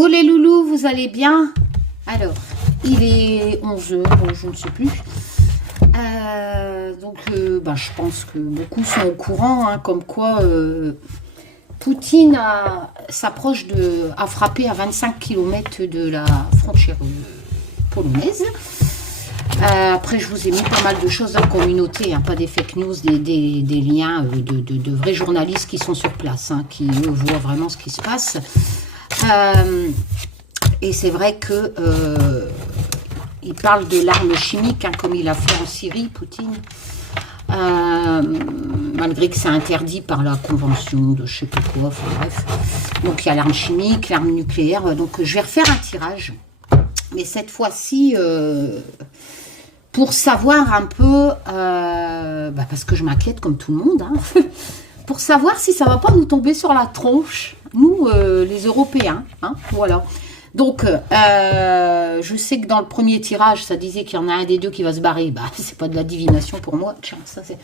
Hello les loulous, vous allez bien? Alors, il est 11 h, je ne sais plus. Je pense que beaucoup sont au courant, hein, comme quoi Poutine s'approche a frappé à 25 km de la frontière polonaise. Après, je vous ai mis pas mal de choses dans la communauté, hein, pas des fake news, des liens de vrais journalistes qui sont sur place, hein, qui eux, voient vraiment ce qui se passe. Et c'est vrai que il parle de l'arme chimique, hein, comme il a fait en Syrie, Poutine. Malgré que c'est interdit par la convention de je sais pas quoi, enfin bref. Donc il y a l'arme chimique, l'arme nucléaire. Donc je vais refaire un tirage, mais cette fois-ci pour savoir un peu, parce que je m'inquiète comme tout le monde, hein, pour savoir si ça va pas nous tomber sur la tronche, nous les Européens, hein, voilà. Donc, je sais que dans le premier tirage, ça disait qu'il y en a un des deux qui va se barrer. Bah, c'est pas de la divination pour moi. Tiens, ça c'est...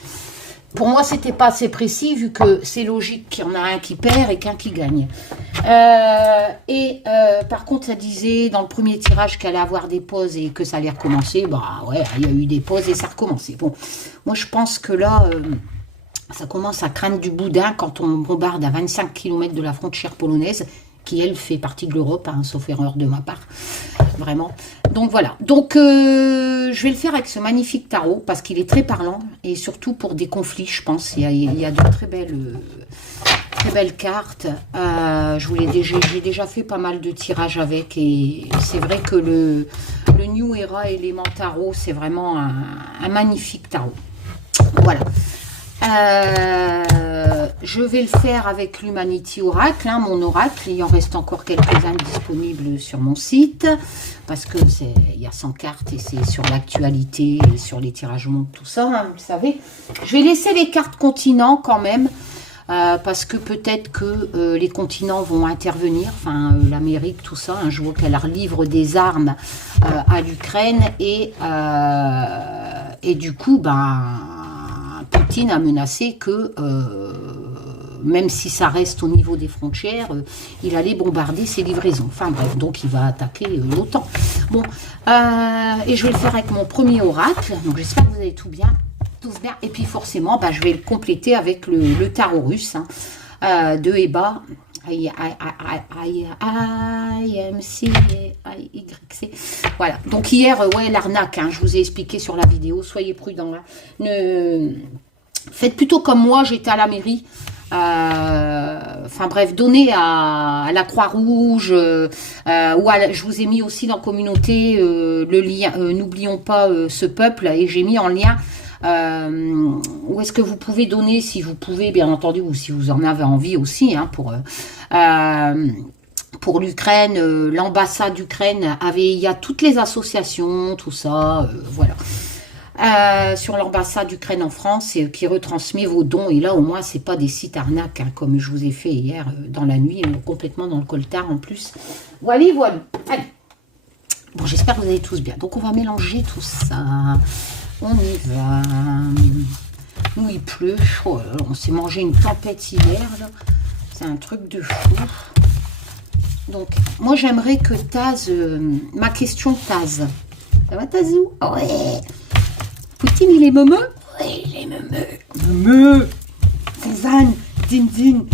Pour moi, c'était pas assez précis, vu que c'est logique qu'il y en a un qui perd et qu'un qui gagne. Par contre, ça disait dans le premier tirage qu'elle allait avoir des pauses et que ça allait recommencer. Bah ouais, il y a eu des pauses et ça a recommencé. Bon, moi je pense que là... ça commence à craindre du boudin quand on bombarde à 25 km de la frontière polonaise, qui, elle, fait partie de l'Europe, hein, sauf erreur de ma part, vraiment. Donc, voilà. Donc, je vais le faire avec ce magnifique tarot, parce qu'il est très parlant, et surtout pour des conflits, je pense. Il y a de très belles cartes. J'ai déjà fait pas mal de tirages avec, et c'est vrai que le New Era Element Tarot, c'est vraiment un magnifique tarot. Voilà. Je vais le faire avec l'Humanity Oracle, hein, mon oracle. Il en reste encore quelques-uns disponibles sur mon site, parce que il y a 100 cartes et c'est sur l'actualité et sur les tirages mondes, tout ça, hein, vous savez. Je vais laisser les cartes continents quand même, parce que peut-être que les continents vont intervenir, enfin l'Amérique, tout ça. Hein, je vois qu'elle livre des armes à l'Ukraine et du coup, Poutine a menacé que, même si ça reste au niveau des frontières, il allait bombarder ses livraisons. Enfin bref, donc il va attaquer l'OTAN. Bon, et je vais le faire avec mon premier oracle. Donc j'espère que vous allez tous bien. Et puis forcément, je vais le compléter avec le tarot russe, hein, de Eba. IMC. Voilà. Donc hier, l'arnaque, hein, je vous ai expliqué sur la vidéo. Soyez prudents. Hein. Faites plutôt comme moi, j'étais à la mairie. Donnez à la Croix-Rouge, je vous ai mis aussi dans la communauté le lien. N'oublions pas ce peuple, et j'ai mis en lien. Où est-ce que vous pouvez donner, si vous pouvez, bien entendu, ou si vous en avez envie aussi, hein, pour l'Ukraine, l'ambassade d'Ukraine, il y a toutes les associations, tout ça, voilà. Sur l'ambassade d'Ukraine en France, qui retransmet vos dons, et là au moins c'est pas des sites arnaques, hein, comme je vous ai fait hier dans la nuit, complètement dans le coltard en plus. Voilà. Allez. Bon, j'espère que vous allez tous bien. Donc on va mélanger tout ça. On y va. Nous, il pleut. Oh, on s'est mangé une tempête hier. C'est un truc de fou. Donc, moi, j'aimerais que Taz... ma question, Taz. Ça va, Tazou? Ouais. Poutine, il est meumeux? Oui, il est meumeux. Meumeux. Zan. Din, din.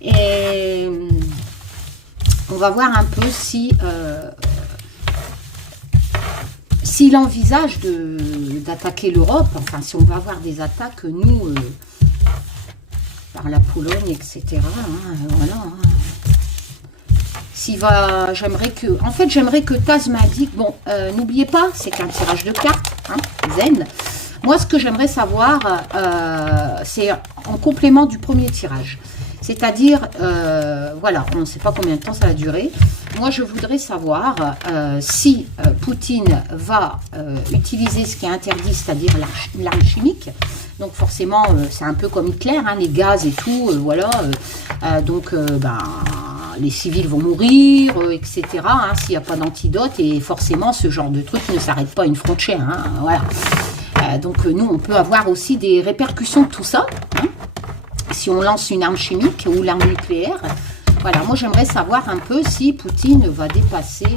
Et... on va voir un peu si... s'il envisage d'attaquer l'Europe, enfin si on va avoir des attaques, nous, par la Pologne, etc. Hein, voilà. Hein. J'aimerais que Taz m'indique, bon, n'oubliez pas, c'est qu'un tirage de cartes, hein, zen. Moi, ce que j'aimerais savoir, c'est en complément du premier tirage. C'est-à-dire, voilà, on ne sait pas combien de temps ça va durer. Moi, je voudrais savoir si Poutine va utiliser ce qui est interdit, c'est-à-dire l'arme chimique. Donc, forcément, c'est un peu comme Hitler, hein, les gaz et tout, voilà. Les civils vont mourir, etc. Hein, s'il n'y a pas d'antidote. Et forcément, ce genre de truc ne s'arrête pas à une frontière. Hein, voilà. Nous, on peut avoir aussi des répercussions de tout ça. Hein, si on lance une arme chimique ou l'arme nucléaire. Voilà, moi j'aimerais savoir un peu si Poutine va dépasser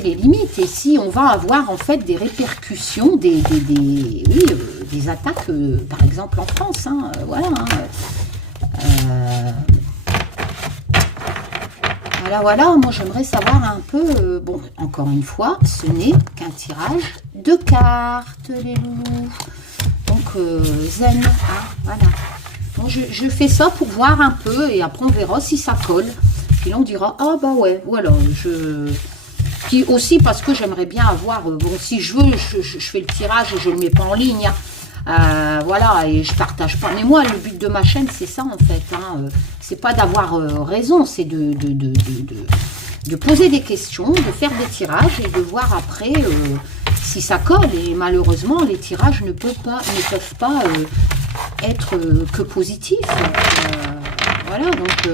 les limites et si on va avoir en fait des répercussions, des attaques, par exemple en France. Hein, voilà. Voilà, moi j'aimerais savoir un peu, bon, encore une fois, ce n'est qu'un tirage de cartes, les loulous. Donc, zen, hein, voilà. Bon, je fais ça pour voir un peu, et après on verra si ça colle. Puis là on dira, ah bah ouais, voilà, Puis aussi parce que j'aimerais bien avoir, bon, si je veux, je fais le tirage et je ne le mets pas en ligne, hein. Voilà, et je partage pas. Mais moi, le but de ma chaîne, c'est ça en fait. Hein. C'est pas d'avoir raison, c'est de poser des questions, de faire des tirages et de voir après si ça colle. Et malheureusement, les tirages ne peuvent pas être que positifs. Voilà, donc...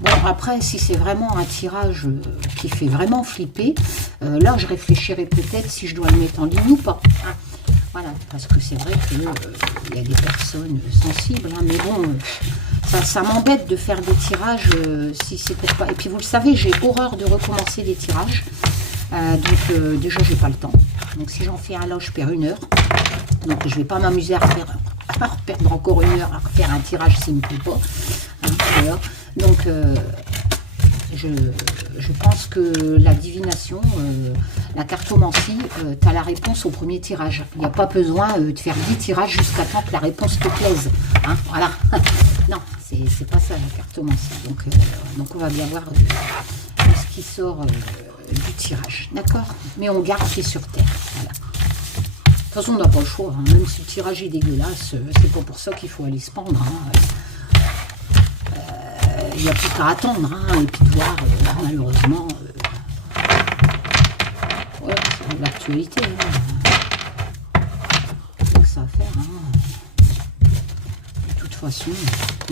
bon, après, si c'est vraiment un tirage qui fait vraiment flipper, là, je réfléchirai peut-être si je dois le mettre en ligne ou pas. Hein. Voilà, parce que c'est vrai qu'il y a des personnes sensibles, hein, mais bon, ça m'embête de faire des tirages si c'est pour pas... Et puis, vous le savez, j'ai horreur de recommencer des tirages. Donc, déjà, j'ai pas le temps. Donc, si j'en fais un là, je perds 1 heure. Donc, je vais pas m'amuser à perdre encore 1 heure à refaire un tirage s'il ne me plaît pas. Hein, voilà. Donc, je pense que la divination, la cartomancie, tu as la réponse au premier tirage. Il n'y a pas besoin de faire 10 tirages jusqu'à temps que la réponse te plaise. Hein, voilà. Non, c'est pas ça la cartomancie. Donc on va bien voir ce qui sort du tirage. D'accord? Mais on garde pied sur terre. Voilà. De toute façon, on n'a pas le choix. Hein. Même si le tirage est dégueulasse, c'est pas pour ça qu'il faut aller se pendre. Hein. Il n'y a plus qu'à attendre, hein, et puis de voir, malheureusement, ouais, c'est de l'actualité. Hein. C'est ça à faire. Hein. De toute façon,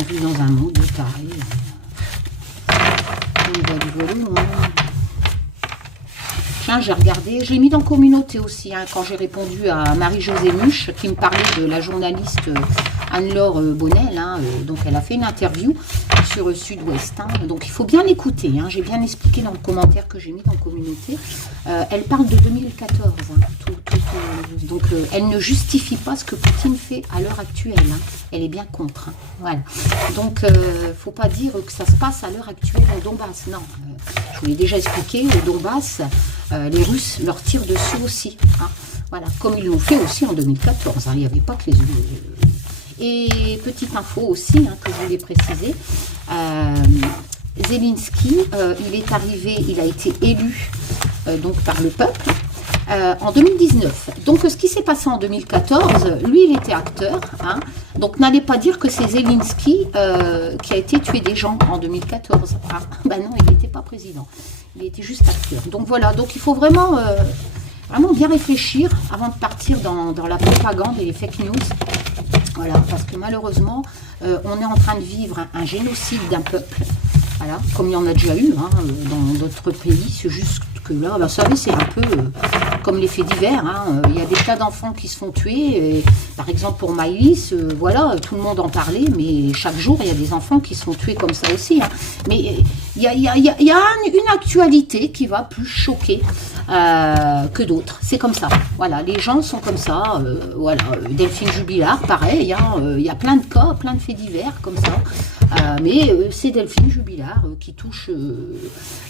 on vit dans un monde de taré. On va du volume. Hein. Tiens, j'ai regardé, je l'ai mis dans communauté aussi, hein, quand j'ai répondu à Marie-Josée Muche, qui me parlait de la journaliste Anne-Laure Bonnel. Hein, donc, elle a fait une interview sur Sud-Ouest. Hein, donc, il faut bien l'écouter. Hein, j'ai bien expliqué dans le commentaire que j'ai mis dans communauté. Elle parle de 2014. Hein, donc, elle ne justifie pas ce que Poutine fait à l'heure actuelle. Hein, elle est bien contre. Hein, voilà. Donc, il ne faut pas dire que ça se passe à l'heure actuelle au Donbass. Non, je vous l'ai déjà expliqué. Au Donbass, les Russes leur tirent dessus aussi. Hein, voilà, comme ils l'ont fait aussi en 2014. Hein, il n'y avait pas que les... Et petite info aussi, hein, que je voulais préciser, Zelensky, il est arrivé, il a été élu donc par le peuple en 2019. Donc ce qui s'est passé en 2014, lui il était acteur, hein, donc n'allez pas dire que c'est Zelensky qui a été tué des gens en 2014. Hein. Ben non, il n'était pas président, il était juste acteur. Donc voilà, donc il faut vraiment bien réfléchir avant de partir dans la propagande et les fake news. Voilà, parce que malheureusement, on est en train de vivre un génocide d'un peuple, voilà, comme il y en a déjà eu hein, dans d'autres pays. C'est juste que là, vous savez, c'est un peu comme les faits divers. Hein. Il y a des tas d'enfants qui se font tuer. Et, par exemple, pour Maïlis, voilà, tout le monde en parlait, mais chaque jour, il y a des enfants qui se font tuer comme ça aussi. Hein. Mais il y a une actualité qui va plus choquer que d'autres. C'est comme ça. Voilà, les gens sont comme ça. Voilà, Delphine Jubilard, pareil. Hein, il y a plein de cas, plein de faits divers comme ça. Mais c'est Delphine Jubilard qui touche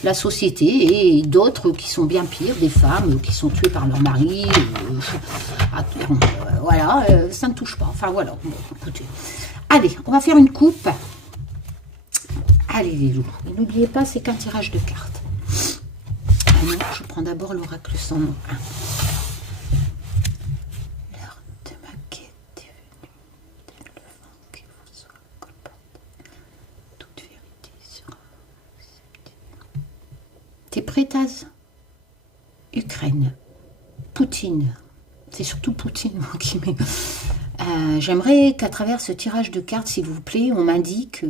la société et d'autres qui sont bien pires, des femmes qui sont tuées par leur mari. Voilà, ça ne touche pas. Enfin voilà, bon, écoutez. Allez, on va faire une coupe. Allez les loups. N'oubliez pas, c'est qu'un tirage de cartes. Alors, je prends d'abord l'oracle sans nom 1. L'heure de ma quête est venue. Tel le vent qui vous soit colporté. Toute vérité sera acceptée. T'es prêt, Taz? Ukraine. Poutine. C'est surtout Poutine, moi, qui m'est... J'aimerais qu'à travers ce tirage de cartes, s'il vous plaît, on m'indique...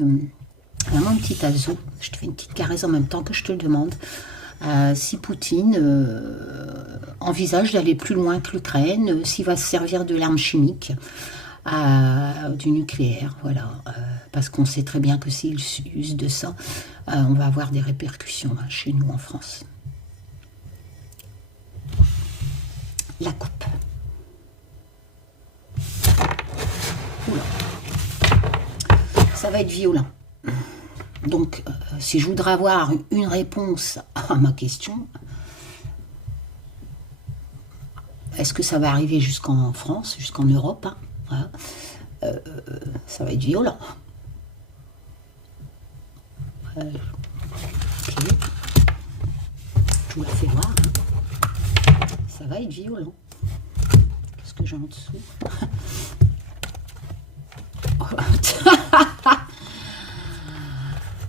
Vraiment un petit Tazo. Je te fais une petite caresse en même temps que je te le demande. Si Poutine envisage d'aller plus loin que l'Ukraine, s'il va se servir de l'arme chimique, du nucléaire, voilà. Parce qu'on sait très bien que s'ils usent de ça, on va avoir des répercussions hein, chez nous en France. La coupe. Oula. Ça va être violent. Donc, si je voudrais avoir une réponse à ma question, est-ce que ça va arriver jusqu'en France, jusqu'en Europe hein, voilà. Ça va être violent. Okay. Je vous la fais voir. Hein. Ça va être violent. Qu'est-ce que j'ai en dessous?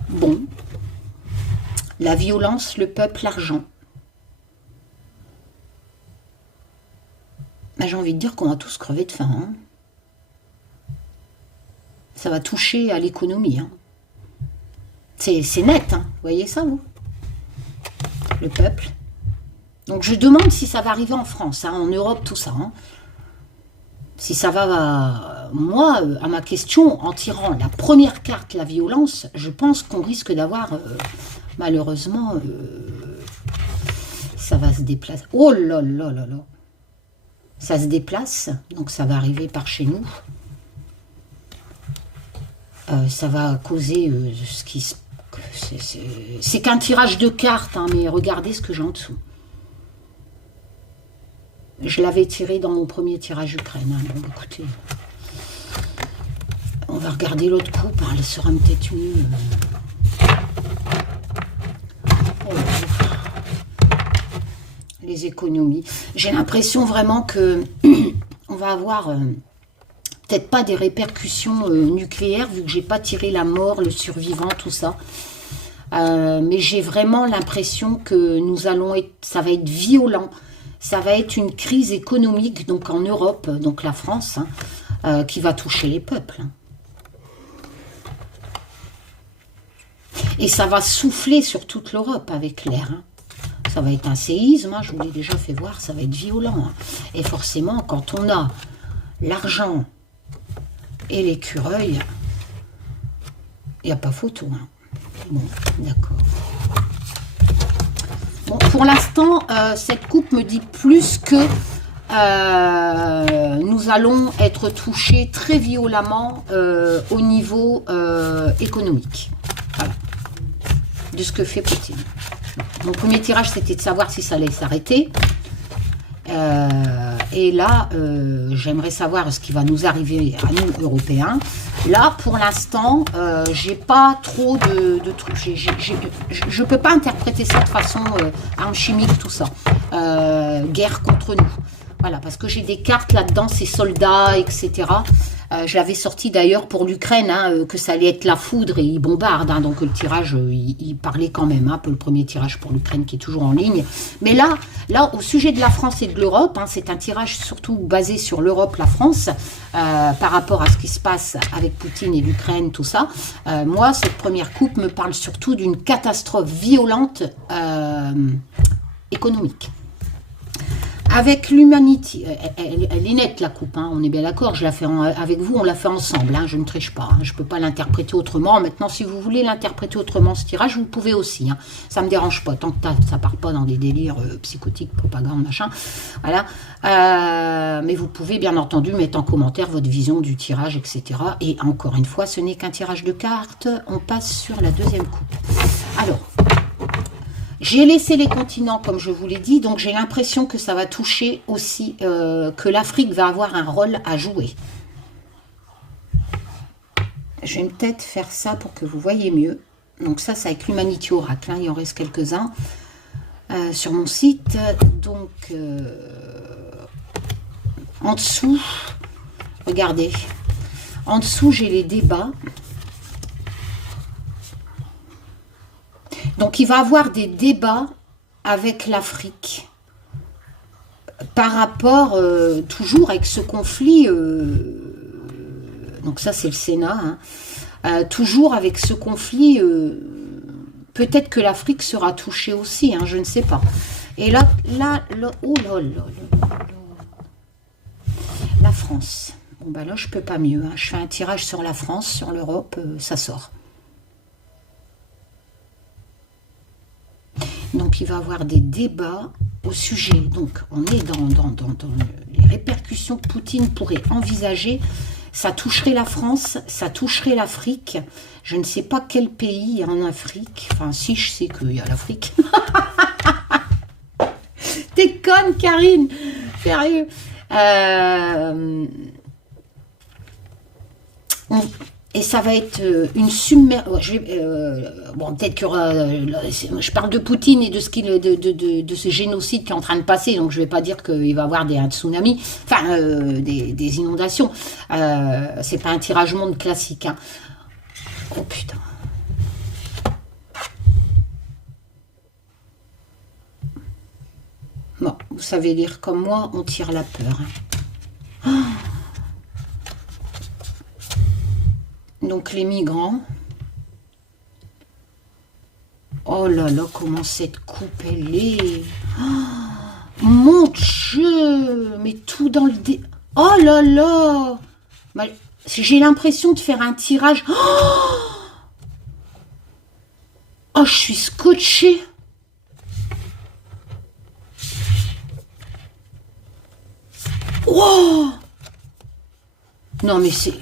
Bon. La violence, le peuple, l'argent. Ben, j'ai envie de dire qu'on va tous crever de faim. Hein. Ça va toucher à l'économie. Hein. C'est net, hein. Vous voyez ça, vous? Le peuple. Donc je demande si ça va arriver en France, hein, en Europe, tout ça. Hein. Si ça va... moi, à ma question, en tirant la première carte, la violence, je pense qu'on risque d'avoir, malheureusement, ça va se déplacer. Oh là là là là. Ça se déplace, donc ça va arriver par chez nous. Ça va causer ce qui se... C'est qu'un tirage de cartes, hein, mais regardez ce que j'ai en dessous. Je l'avais tiré dans mon premier tirage Ukraine. Hein, donc écoutez, on va regarder l'autre coupe, hein, elle sera peut-être mieux. Les économies. J'ai l'impression vraiment que on va avoir peut-être pas des répercussions nucléaires, vu que j'ai pas tiré la mort, le survivant, tout ça. Mais j'ai vraiment l'impression que nous allons être, ça va être violent. Ça va être une crise économique, donc en Europe, donc la France, hein, qui va toucher les peuples. Et ça va souffler sur toute l'Europe avec l'air. Hein. Ça va être un séisme, hein, je vous l'ai déjà fait voir, ça va être violent. Hein. Et forcément, quand on a l'argent et l'écureuil, il n'y a pas photo. Hein. Bon, d'accord. Bon, pour l'instant, cette coupe me dit plus que nous allons être touchés très violemment au niveau économique. Voilà. De ce que fait Poutine. Mon premier tirage, c'était de savoir si ça allait s'arrêter. Et là, j'aimerais savoir ce qui va nous arriver à nous, Européens. Là, pour l'instant, j'ai pas trop de trucs. Je peux pas interpréter ça de façon arme chimique, tout ça. Guerre contre nous. Voilà, parce que j'ai des cartes là-dedans, ces soldats, etc. Je l'avais sorti d'ailleurs pour l'Ukraine, hein, que ça allait être la foudre et ils bombardent. Hein, donc le tirage, il parlait quand même, un peu le premier tirage pour l'Ukraine qui est toujours en ligne. Mais là, au sujet de la France et de l'Europe, hein, c'est un tirage surtout basé sur l'Europe, la France, par rapport à ce qui se passe avec Poutine et l'Ukraine, tout ça. Moi, cette première coupe me parle surtout d'une catastrophe violente économique. Avec l'Humanity, elle est nette la coupe, hein, on est bien d'accord, je la fais avec vous, on l'a fait ensemble, hein, je ne triche pas, hein, je ne peux pas l'interpréter autrement. Maintenant, si vous voulez l'interpréter autrement, ce tirage, vous pouvez aussi, hein, ça ne me dérange pas, tant que ça ne part pas dans des délires psychotiques, propagande, machin, voilà. Mais vous pouvez bien entendu mettre en commentaire votre vision du tirage, etc. Et encore une fois, ce n'est qu'un tirage de cartes, on passe sur la deuxième coupe. Alors... j'ai laissé les continents, comme je vous l'ai dit, donc j'ai l'impression que ça va toucher aussi, que l'Afrique va avoir un rôle à jouer. Je vais peut-être faire ça pour que vous voyez mieux. Donc ça, c'est avec l'Humanity Oracle, hein, il en reste quelques-uns sur mon site. Donc, en dessous, regardez, en dessous, j'ai les débats. Donc, il va y avoir des débats avec l'Afrique par rapport, toujours avec ce conflit, donc ça c'est le Sénat, hein, toujours avec ce conflit, peut-être que l'Afrique sera touchée aussi, hein, je ne sais pas. Et là, oh là là là là, la France, Bon, bah là, je peux pas mieux. Hein. Je fais un tirage sur la France, sur l'Europe, ça sort. Donc, il va y avoir des débats au sujet. Donc, on est dans les répercussions que Poutine pourrait envisager. Ça toucherait la France, ça toucherait l'Afrique. Je ne sais pas quel pays il y a en Afrique. Enfin, si, je sais qu'il y a l'Afrique. T'es conne, Karine. Sérieux. Et ça va être une submersion. Bon, peut-être que je parle de Poutine et de ce génocide qui est en train de passer, donc je ne vais pas dire qu'il va y avoir un tsunami, enfin des inondations. C'est pas un tirage monde classique. Hein. Oh putain. Bon, vous savez lire comme moi, on tire la peur. Hein. Oh. Donc les migrants. Oh là là, comment cette coupe elle est. Oh, mon Dieu. Mais tout dans le oh là là. J'ai l'impression de faire un tirage. Oh, je suis scotchée. Oh. Non mais c'est...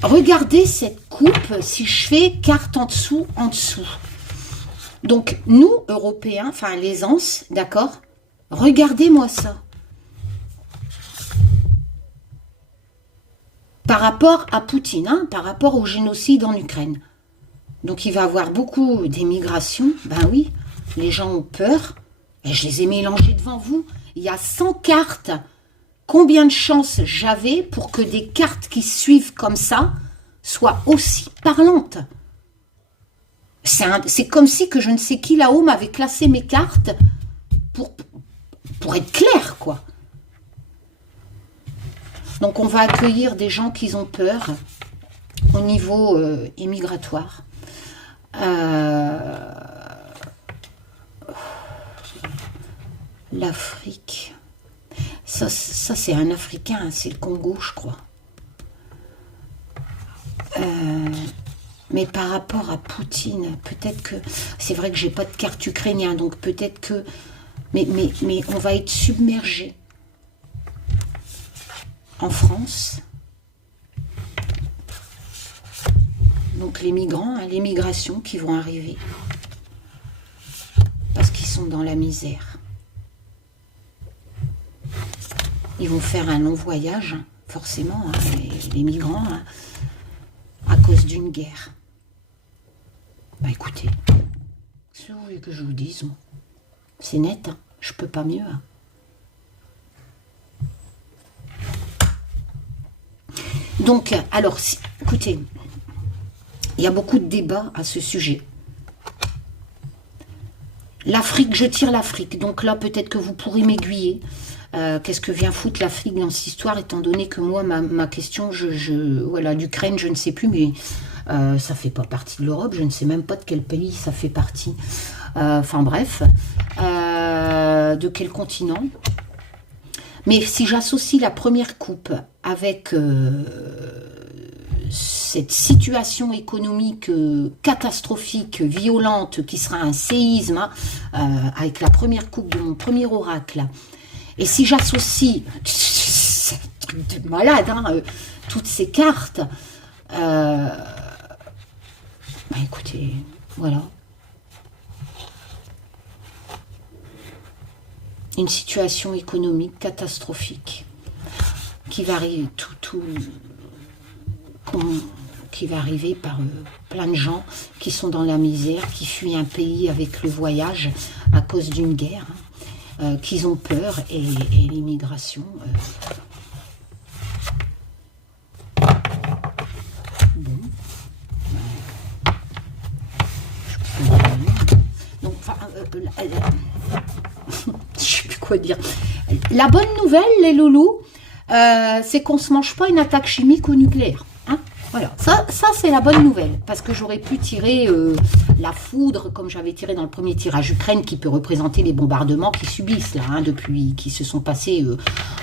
Regardez cette coupe, si je fais carte en dessous, Donc, nous, Européens, enfin les ans, d'accord? Regardez-moi ça. Par rapport à Poutine, hein, par rapport au génocide en Ukraine. Donc, il va y avoir beaucoup d'émigration. Ben oui, les gens ont peur. Et je les ai mélangés devant vous. Il y a 100 cartes. Combien de chances j'avais pour que des cartes qui suivent comme ça soient aussi parlantes? C'est comme si que je ne sais qui là-haut m'avait classé mes cartes pour être clair, quoi. Donc, on va accueillir des gens qui ont peur au niveau immigratoire. L'Afrique... Ça c'est un Africain, c'est le Congo, je crois. Mais par rapport à Poutine, peut-être que... C'est vrai que j'ai pas de carte ukrainienne, donc peut-être que... Mais on va être submergé. En France. Donc les migrants, hein, les migrations qui vont arriver. Parce qu'ils sont dans la misère. Ils vont faire un long voyage, forcément, hein, les migrants, hein, à cause d'une guerre. Bah écoutez, ce que vous voulez que je vous dise, c'est net, hein, je peux pas mieux. Hein. Donc, alors, écoutez, il y a beaucoup de débats à ce sujet. L'Afrique, je tire l'Afrique, donc là, peut-être que vous pourrez m'aiguiller. Qu'est-ce que vient foutre l'Afrique dans cette histoire, étant donné que moi, ma question, voilà, l'Ukraine, je ne sais plus, mais ça fait pas partie de l'Europe, je ne sais même pas de quel pays ça fait partie. Enfin bref, de quel continent. Mais si j'associe la première coupe avec cette situation économique catastrophique, violente, qui sera un séisme, hein, avec la première coupe de mon premier oracle, et si j'associe, c'est un truc de malade, hein, toutes ces cartes, bah écoutez, voilà. Une situation économique catastrophique qui va arriver, qui va arriver par plein de gens qui sont dans la misère, qui fuient un pays avec le voyage à cause d'une guerre. Hein. Qu'ils ont peur et l'immigration. Bon. Donc, je sais plus quoi dire. La bonne nouvelle, les loulous, c'est qu'on ne se mange pas une attaque chimique ou nucléaire. Hein, voilà. Voilà, ça c'est la bonne nouvelle, parce que j'aurais pu tirer la foudre, comme j'avais tiré dans le premier tirage Ukraine, qui peut représenter les bombardements qui subissent, là, hein, depuis, qui se sont passés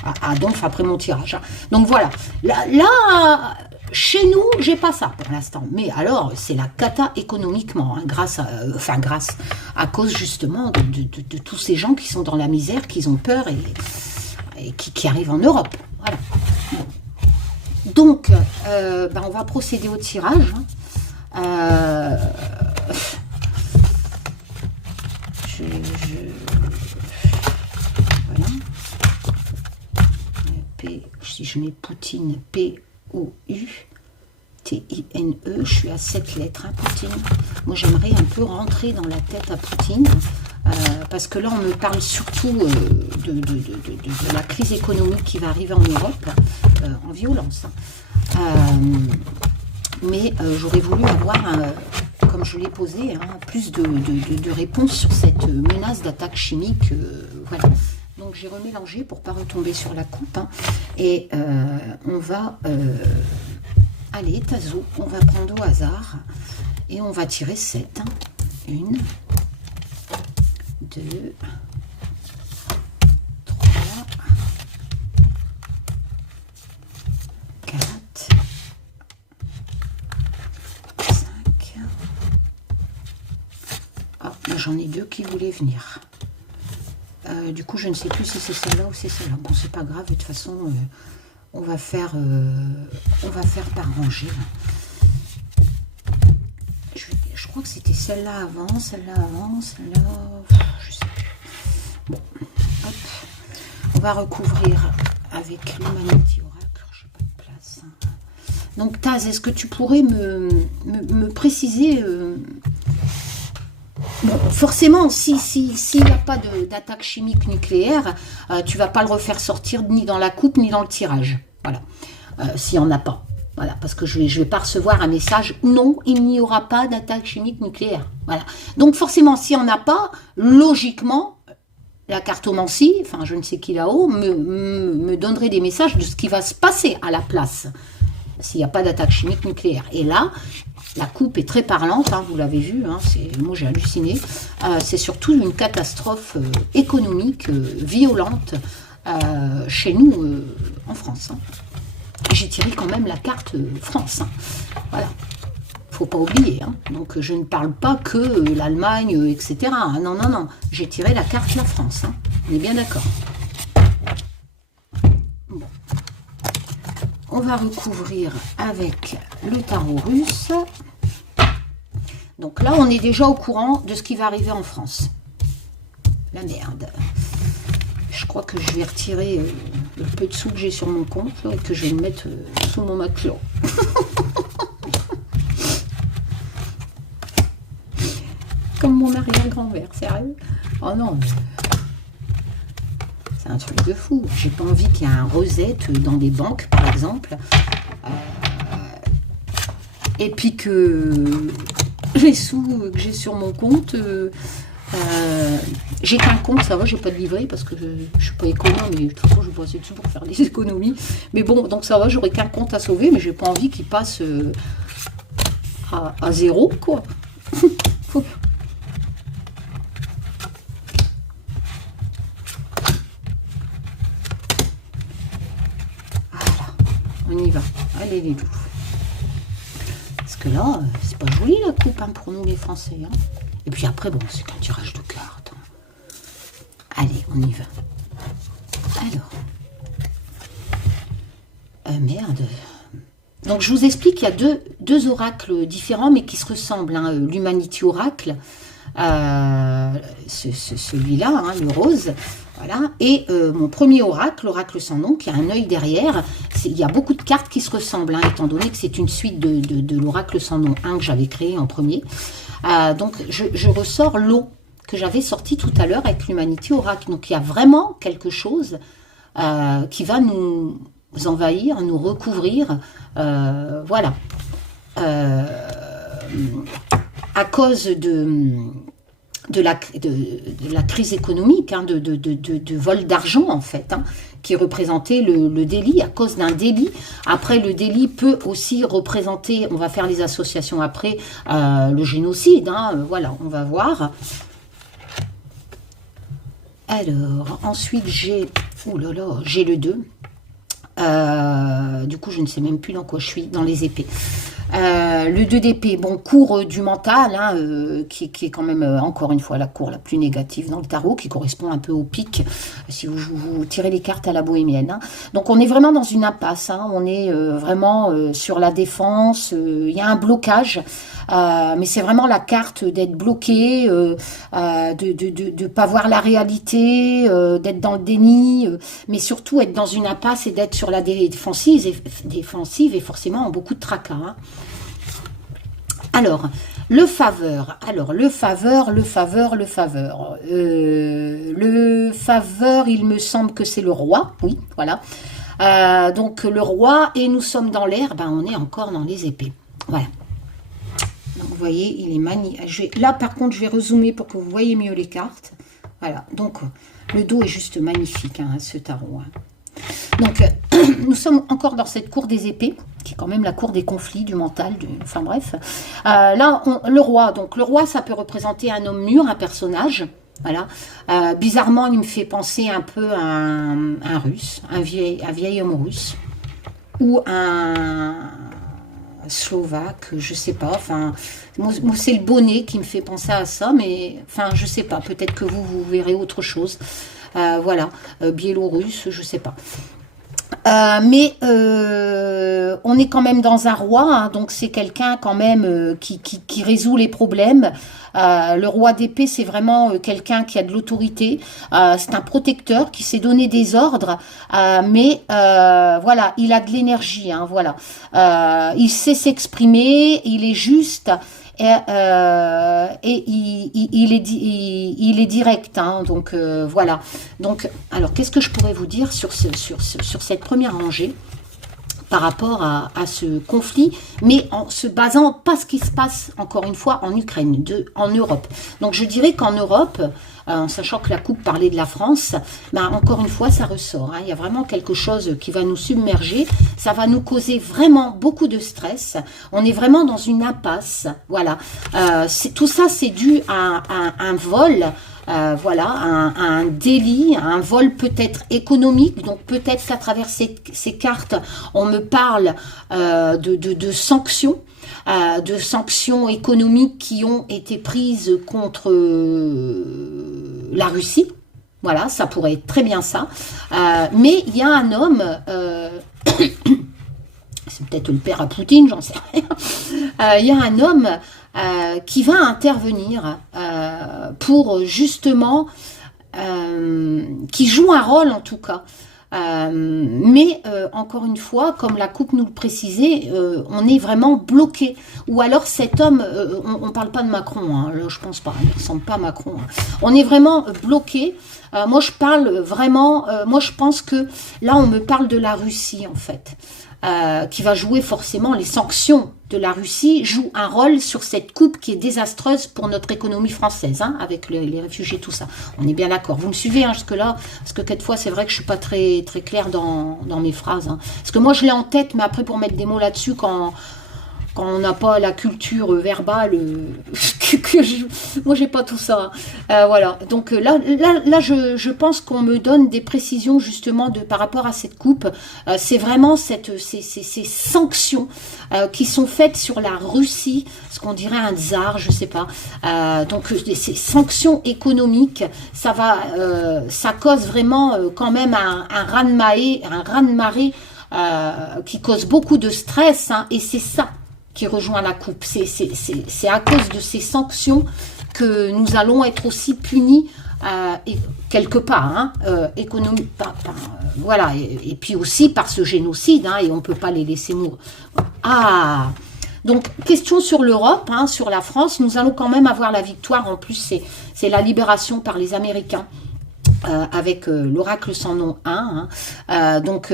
à Donf après mon tirage. Hein. Donc voilà, là chez nous, j'ai pas ça pour l'instant, mais alors, c'est la cata économiquement, hein, grâce à cause justement de tous ces gens qui sont dans la misère, qui ont peur et qui arrivent en Europe, voilà. Donc, on va procéder au tirage. Voilà. Si je mets Poutine, P-O-U-T-I-N-E, je suis à 7 lettres, hein, Poutine. Moi, j'aimerais un peu rentrer dans la tête à Poutine. Parce que là, on me parle surtout de la crise économique qui va arriver en Europe, en violence. Mais j'aurais voulu avoir, comme je l'ai posé, hein, plus de réponses sur cette menace d'attaque chimique. Voilà. Donc j'ai remélangé pour ne pas retomber sur la coupe. Hein, et on va... allez, Tazo, on va prendre au hasard. Et on va tirer 7. Hein, 1... 2, 3, 4, 5. Ah, j'en ai 2 qui voulaient venir. Du coup, je ne sais plus si c'est celle-là ou c'est celle-là. Bon, c'est pas grave, de toute façon, on va faire par rangée. Je crois que c'était celle-là avant, celle-là avant, celle-là... Je sais plus. Bon, hop. On va recouvrir avec l'Humanity Oracle. Je n'ai pas de place. Donc, Taz, est-ce que tu pourrais me préciser... Bon, forcément, s'il n'y a pas d'attaque chimique nucléaire, tu ne vas pas le refaire sortir ni dans la coupe, ni dans le tirage. Voilà. S'il n'y en a pas. Voilà, parce que je vais pas recevoir un message « Non, il n'y aura pas d'attaque chimique nucléaire ». Voilà. Donc forcément, s'il n'y en a pas, logiquement, la cartomancie, enfin je ne sais qui là-haut, me donnerait des messages de ce qui va se passer à la place, s'il n'y a pas d'attaque chimique nucléaire. Et là, la coupe est très parlante, hein, vous l'avez vu, hein, moi j'ai halluciné. C'est surtout une catastrophe économique violente chez nous en France. Hein. J'ai tiré quand même la carte France. Hein. Voilà. Faut pas oublier. Hein. Donc, je ne parle pas que l'Allemagne, etc. Hein. Non, non, non. J'ai tiré la carte la France. Hein. On est bien d'accord. Bon. On va recouvrir avec le tarot russe. Donc là, on est déjà au courant de ce qui va arriver en France. La merde. Je crois que je vais retirer le peu de sous que j'ai sur mon compte là, et que je vais le mettre sous mon matelas. Comme mon arrière-grand-mère, sérieux? Oh non, c'est un truc de fou. J'ai pas envie qu'il y ait un Rosette dans des banques, par exemple. Et puis que les sous que j'ai sur mon compte... j'ai qu'un compte, ça va, j'ai pas de livret parce que je suis pas économe, mais de toute façon je vais passer dessus pour faire des économies. Mais bon, donc ça va, j'aurai qu'un compte à sauver, mais j'ai pas envie qu'il passe à zéro, quoi. Voilà, on y va. Allez les loups. Parce que là, c'est pas joli la coupe hein, pour nous les Français. Hein. Et puis après, bon, c'est un tirage de cartes. Allez, on y va. Alors. Merde. Donc, je vous explique qu'il y a deux oracles différents, mais qui se ressemblent. Hein. L'Humanity Oracle, celui-là, hein, le rose. Voilà. Et mon premier oracle, l'oracle sans nom, qui a un œil derrière. Il y a beaucoup de cartes qui se ressemblent, hein, étant donné que c'est une suite de l'oracle sans nom 1 que j'avais créé en premier. Donc, je ressors l'eau que j'avais sorti tout à l'heure avec l'Humanity Oracle. Donc, il y a vraiment quelque chose qui va nous envahir, nous recouvrir. Voilà. À cause de la crise économique, hein, de vol d'argent en fait, hein, qui représentait le délit, à cause d'un délit. Après, le délit peut aussi représenter, on va faire les associations après, le génocide, hein, voilà, on va voir. Alors, ensuite j'ai, j'ai le 2. Du coup, je ne sais même plus dans quoi je suis, dans les épées. Le 2 d'épée, bon, cours du mental, hein, qui est quand même, encore une fois, la cour la plus négative dans le tarot, qui correspond un peu au pic, si vous tirez les cartes à la bohémienne. Hein. Donc, on est vraiment dans une impasse, hein, on est vraiment sur la défense, il y a un blocage, mais c'est vraiment la carte d'être bloqué, de pas voir la réalité, d'être dans le déni, mais surtout être dans une impasse et d'être sur la défensive et forcément beaucoup de tracas. Hein. Alors, le faveur. Alors, le faveur, il me semble que c'est le roi. Oui, voilà. Donc, le roi, et nous sommes dans l'air. Ben, on est encore dans les épées. Voilà. Donc, vous voyez, il est magnifique. Là, par contre, je vais rezoomer pour que vous voyez mieux les cartes. Voilà. Donc, le dos est juste magnifique, hein, ce tarot. Hein. Donc, nous sommes encore dans cette cour des épées, qui est quand même la cour des conflits, du mental, enfin bref. Là, le roi. Donc, le roi, ça peut représenter un homme mûr, un personnage. Voilà. Bizarrement, il me fait penser un peu à un russe, un vieil homme russe. Ou un slovaque, je sais pas. Enfin, moi c'est le bonnet qui me fait penser à ça, mais enfin, je sais pas. Peut-être que vous verrez autre chose. Voilà, biélorusse, je sais pas. Mais on est quand même dans un roi, hein, donc c'est quelqu'un quand même qui résout les problèmes. Le roi d'épée, c'est vraiment quelqu'un qui a de l'autorité. C'est un protecteur qui s'est donné des ordres, mais voilà, il a de l'énergie. Hein, voilà, il sait s'exprimer, il est juste. Et il est direct, hein, donc voilà. Donc, alors, qu'est-ce que je pourrais vous dire sur cette première rangée par rapport à ce conflit, mais en se basant pas ce qui se passe, encore une fois, en Ukraine, en Europe. Donc, je dirais qu'en Europe, en sachant que la coupe parlait de la France, bah, encore une fois, ça ressort. Hein. Il y a vraiment quelque chose qui va nous submerger. Ça va nous causer vraiment beaucoup de stress. On est vraiment dans une impasse. Voilà. Tout ça, c'est dû à un vol. Voilà, un délit, un vol peut-être économique. Donc peut-être qu'à travers ces cartes, on me parle de sanctions. De sanctions économiques qui ont été prises contre la Russie. Voilà, ça pourrait être très bien ça. Mais il y a un homme, c'est peut-être le père à Poutine, j'en sais rien. Il y a un homme qui va intervenir pour justement, qui joue un rôle en tout cas. Mais encore une fois, comme la coupe nous le précisait, on est vraiment bloqué. Ou alors cet homme, on ne parle pas de Macron, hein, je pense pas, il ne ressemble pas à Macron. Hein. On est vraiment bloqué. Moi je parle vraiment, moi je pense que là on me parle de la Russie en fait. Qui va jouer forcément les sanctions de la Russie, joue un rôle sur cette coupe qui est désastreuse pour notre économie française, hein, avec les réfugiés, tout ça. On est bien d'accord. Vous me suivez hein, jusque-là? Parce que quelquefois, c'est vrai que je suis pas très claire dans mes phrases. Hein. Parce que moi, je l'ai en tête, mais après, pour mettre des mots là-dessus, quand on n'a pas la culture verbale, moi j'ai pas tout ça. Voilà. Donc là, je pense qu'on me donne des précisions justement par rapport à cette coupe. C'est vraiment ces sanctions qui sont faites sur la Russie, ce qu'on dirait un tsar, je sais pas. Donc ces sanctions économiques, ça cause vraiment quand même un raz-de-marée qui cause beaucoup de stress, hein, et c'est ça qui rejoint la coupe. C'est à cause de ces sanctions que nous allons être aussi punis quelque part, hein, économique, voilà, et puis aussi par ce génocide, hein, et on ne peut pas les laisser mourir. Ah, donc question sur l'Europe, hein, sur la France, nous allons quand même avoir la victoire. En plus, c'est la libération par les Américains. Avec l'oracle sans nom 1. Hein. Donc,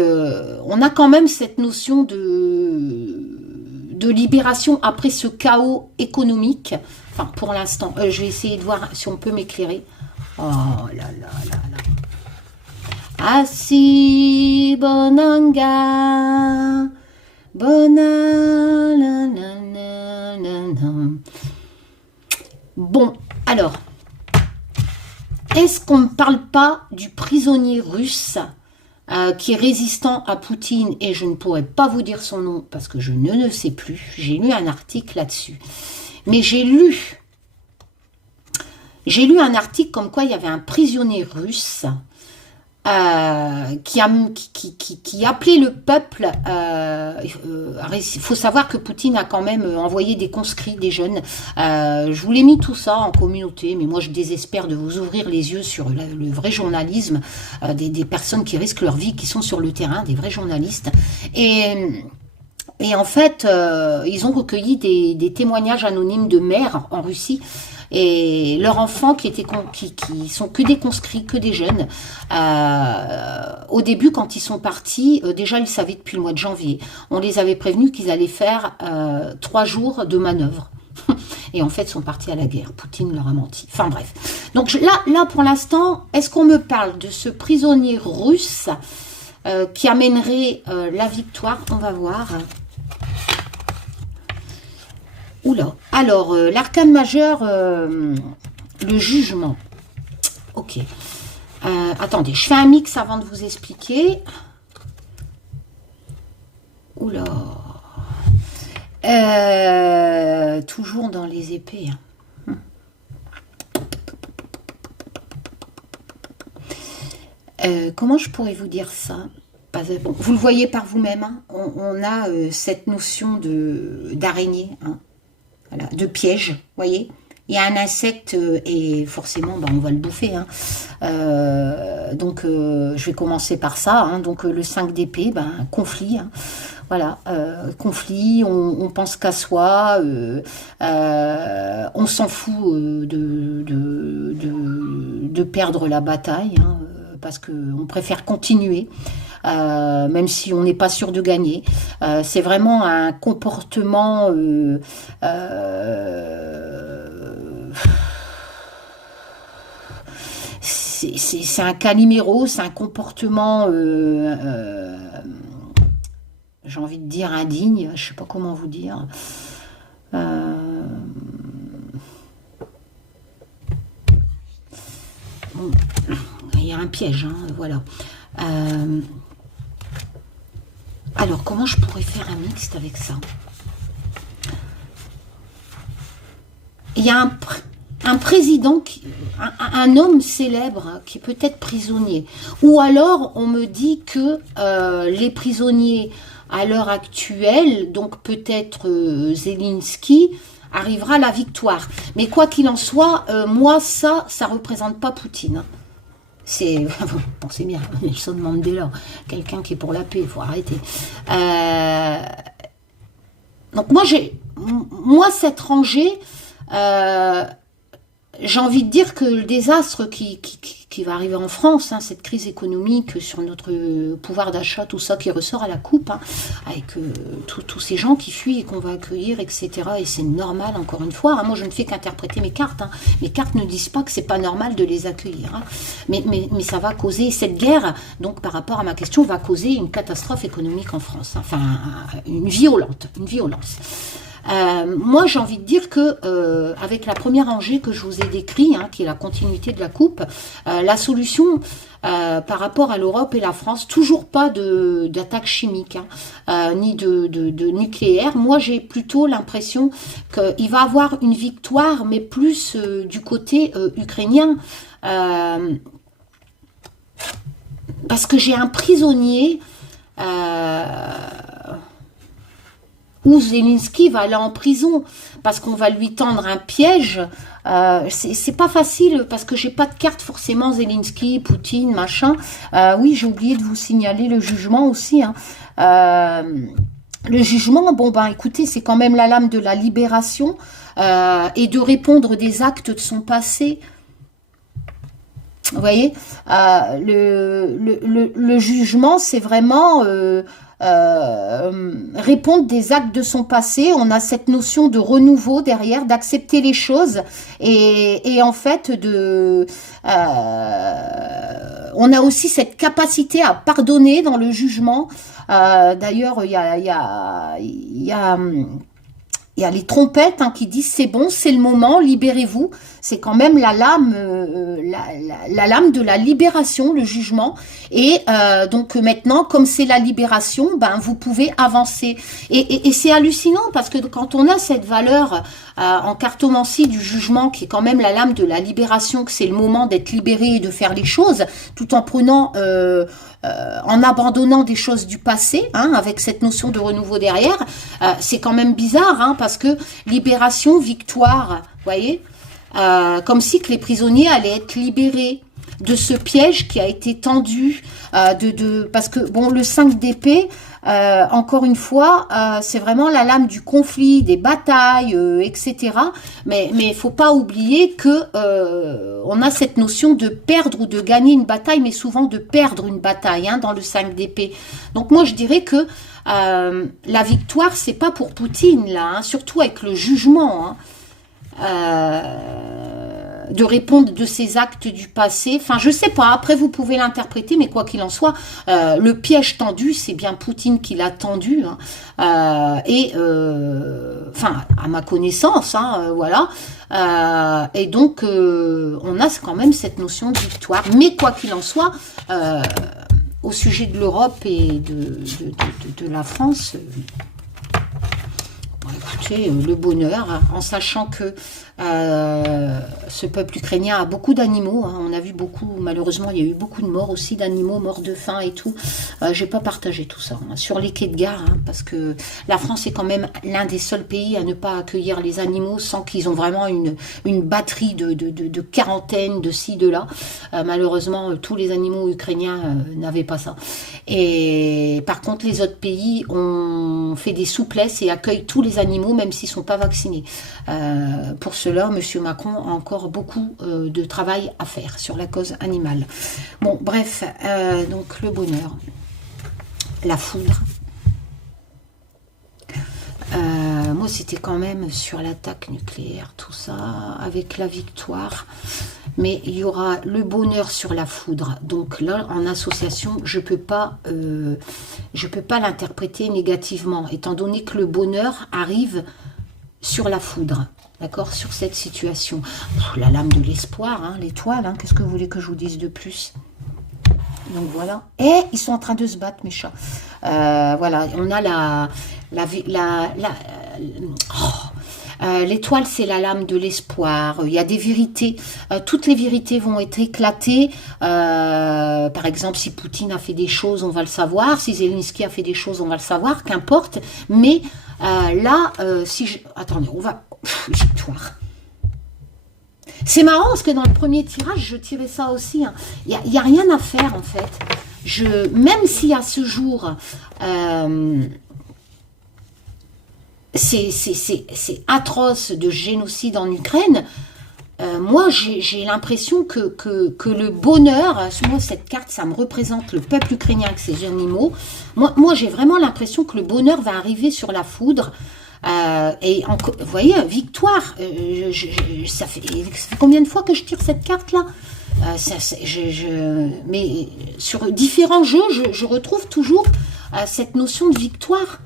on a quand même cette notion de de libération après ce chaos économique. Enfin, pour l'instant, je vais essayer de voir si on peut m'éclairer. Oh là là là là. Asi bonanga, bonanananana. Bon, alors, est-ce qu'on ne parle pas du prisonnier russe qui est résistant à Poutine, et je ne pourrais pas vous dire son nom parce que je ne le sais plus. J'ai lu un article là-dessus. Mais j'ai lu un article comme quoi il y avait un prisonnier russe qui appelait le peuple. Il faut savoir que Poutine a quand même envoyé des conscrits, des jeunes. Je vous l'ai mis tout ça en communauté, mais moi je désespère de vous ouvrir les yeux sur le vrai journalisme, des personnes qui risquent leur vie, qui sont sur le terrain, des vrais journalistes. Et en fait, ils ont recueilli des témoignages anonymes de mères en Russie. Et leurs enfants qui sont que des conscrits, que des jeunes, au début quand ils sont partis, déjà ils savaient depuis le mois de janvier, on les avait prévenus qu'ils allaient faire 3 jours de manœuvre. Et en fait ils sont partis à la guerre, Poutine leur a menti. Enfin bref, donc là pour l'instant, est-ce qu'on me parle de ce prisonnier russe qui amènerait la victoire? On va voir. Oula, alors, l'arcane majeur, le jugement. Ok. Attendez, je fais un mix avant de vous expliquer. Oula. Toujours dans les épées. Comment je pourrais vous dire ça? Bon, vous le voyez par vous-même, hein, on a cette notion d'araignée, hein. Voilà, de piège, voyez. Il y a un insecte et forcément, on va le bouffer. Hein. Donc, je vais commencer par ça. Hein. Donc, le 5 d'épée, conflit. Hein. Voilà, conflit, on pense qu'à soi, on s'en fout de perdre la bataille, hein, parce qu'on préfère continuer. Même si on n'est pas sûr de gagner. C'est vraiment un comportement c'est un caliméro, c'est un comportement j'ai envie de dire indigne, je sais pas comment vous dire. Bon, il y a un piège, hein, voilà. Alors, comment je pourrais faire un mixte avec ça? Il y a un président, un homme célèbre qui peut être prisonnier. Ou alors, on me dit que les prisonniers à l'heure actuelle, donc peut-être Zelensky, arrivera à la victoire. Mais quoi qu'il en soit, moi, ça ne représente pas Poutine. Hein. C'est, vous pensez bien, Nelson Mandela, quelqu'un qui est pour la paix, il faut arrêter. Donc moi cette rangée, j'ai envie de dire que le désastre qui va arriver en France, hein, cette crise économique sur notre pouvoir d'achat, tout ça qui ressort à la coupe, hein, avec tous ces gens qui fuient et qu'on va accueillir, etc. Et c'est normal, encore une fois. Hein, moi, je ne fais qu'interpréter mes cartes. Hein. Mes cartes ne disent pas que c'est pas normal de les accueillir. Hein. Mais ça va causer, cette guerre, donc par rapport à ma question, va causer une catastrophe économique en France. Hein. Enfin, une violence. Moi, j'ai envie de dire que avec la première rangée que je vous ai décrit, hein, qui est la continuité de la coupe, la solution par rapport à l'Europe et la France, toujours pas d'attaque chimique, hein, ni de nucléaire. Moi, j'ai plutôt l'impression qu'il va avoir une victoire, mais plus du côté ukrainien, parce que j'ai un prisonnier où Zelensky va aller en prison parce qu'on va lui tendre un piège. C'est pas facile parce que j'ai pas de carte forcément Zelensky, Poutine, machin. Oui, j'ai oublié de vous signaler le jugement aussi. Hein. Le jugement, bon écoutez, c'est quand même la lame de la libération et de répondre des actes de son passé. Vous voyez, le jugement, c'est vraiment répondre des actes de son passé. On a cette notion de renouveau derrière, d'accepter les choses et en fait on a aussi cette capacité à pardonner dans le jugement. D'ailleurs, il y a les trompettes qui disent c'est bon, c'est le moment, libérez-vous. C'est quand même la lame, la lame de la libération, le jugement. Et donc maintenant, comme c'est la libération, ben vous pouvez avancer. Et c'est hallucinant parce que quand on a cette valeur en cartomancie du jugement, qui est quand même la lame de la libération, que c'est le moment d'être libéré et de faire les choses, tout en prenant en abandonnant des choses du passé, avec cette notion de renouveau derrière, c'est quand même bizarre, parce que libération, victoire, vous voyez, comme si que les prisonniers allaient être libérés de ce piège qui a été tendu, parce que bon, le 5 d'épée, encore une fois, c'est vraiment la lame du conflit, des batailles, etc. Mais il faut pas oublier que on a cette notion de perdre ou de gagner une bataille, mais souvent de perdre une bataille dans le 5 d'épée. Donc moi je dirais que la victoire, c'est pas pour Poutine là, surtout avec le jugement. De répondre de ses actes du passé. Enfin, je sais pas, après vous pouvez l'interpréter, mais quoi qu'il en soit, le piège tendu, c'est bien Poutine qui l'a tendu. Enfin, à ma connaissance, voilà. Et donc, on a quand même cette notion de victoire. Mais quoi qu'il en soit, au sujet de l'Europe et de la France... écoutez, le bonheur, en sachant que ce peuple ukrainien a beaucoup d'animaux. On a vu beaucoup, malheureusement, il y a eu beaucoup de morts aussi, d'animaux morts de faim et tout. J'ai pas partagé tout ça sur les quais de gare, parce que la France est quand même l'un des seuls pays à ne pas accueillir les animaux sans qu'ils ont vraiment une batterie de quarantaine, de ci, de là. Malheureusement, tous les animaux ukrainiens n'avaient pas ça. Et par contre, les autres pays ont fait des souplesses et accueillent tous les animaux, même s'ils ne sont pas vaccinés. Pour cela, M. Macron a encore beaucoup de travail à faire sur la cause animale. Bon, bref, donc le bonheur, la foudre. Moi, c'était quand même sur l'attaque nucléaire, tout ça, avec la victoire. Mais il y aura le bonheur sur la foudre. Donc là, en association, je peux pas l'interpréter négativement, étant donné que le bonheur arrive sur la foudre. D'accord, sur cette situation. La lame de l'espoir, l'étoile, qu'est-ce que vous voulez que je vous dise de plus? Donc voilà. Et ils sont en train de se battre, mes chats. Voilà, on a l'étoile, c'est la lame de l'espoir. Il y a des vérités. Toutes les vérités vont être éclatées. Par exemple, si Poutine a fait des choses, on va le savoir. Si Zelensky a fait des choses, on va le savoir. Qu'importe. Mais là, attendez, on va... victoire. C'est marrant parce que dans le premier tirage, je tirais ça aussi. Il n'y a rien à faire en fait. Même si à ce jour, c'est atroce de génocide en Ukraine, moi j'ai l'impression que le bonheur, moi cette carte ça me représente le peuple ukrainien avec ses animaux, moi j'ai vraiment l'impression que le bonheur va arriver sur la foudre. Et vous voyez, victoire, ça fait combien de fois que je tire cette carte là, mais sur différents jeux je retrouve toujours cette notion de victoire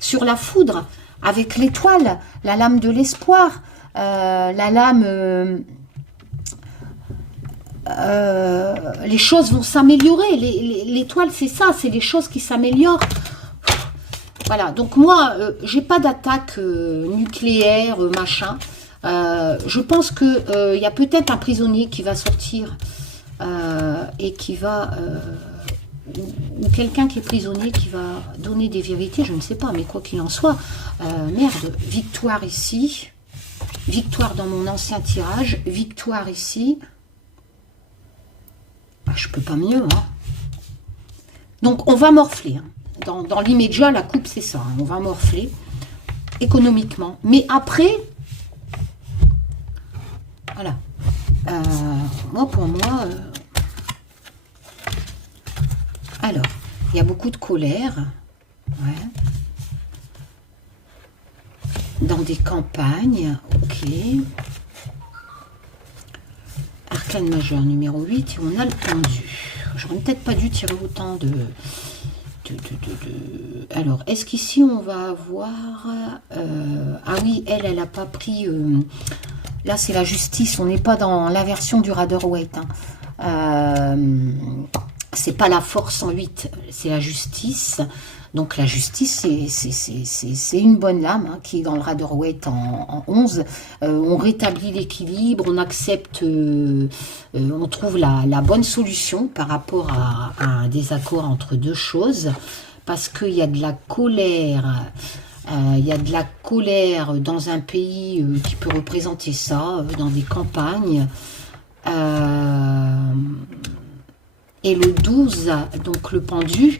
sur la foudre, avec l'étoile, la lame de l'espoir, la lame, les choses vont s'améliorer, l'étoile c'est ça, c'est les choses qui s'améliorent. Voilà, donc moi, j'ai pas d'attaque nucléaire, machin. Je pense que y a peut-être un prisonnier qui va sortir et qui va... ou quelqu'un qui est prisonnier qui va donner des vérités, je ne sais pas, mais quoi qu'il en soit, merde, victoire ici, victoire dans mon ancien tirage, victoire ici, bah, je peux pas mieux, Donc on va morfler, Dans l'immédiat, la coupe, c'est ça. On va morfler économiquement. Mais après, voilà. Pour moi... alors, il y a beaucoup de colère. Ouais. Dans des campagnes, ok. Arcane majeur numéro 8, et on a le pendu. J'aurais peut-être pas dû tirer autant de... Alors, est-ce qu'ici on va avoir... ah oui, elle n'a pas pris... là, c'est la justice, on n'est pas dans la version du Rider-Waite. Hein. C'est pas la force en 8, c'est la justice. Donc la justice, c'est une bonne lame hein, qui est dans le Rider-Waite en 11. On rétablit l'équilibre, on accepte, on trouve la bonne solution par rapport à un désaccord entre deux choses. Parce qu'il y a de la colère, il y a de la colère dans un pays qui peut représenter ça, dans des campagnes. Et le 12, donc le pendu,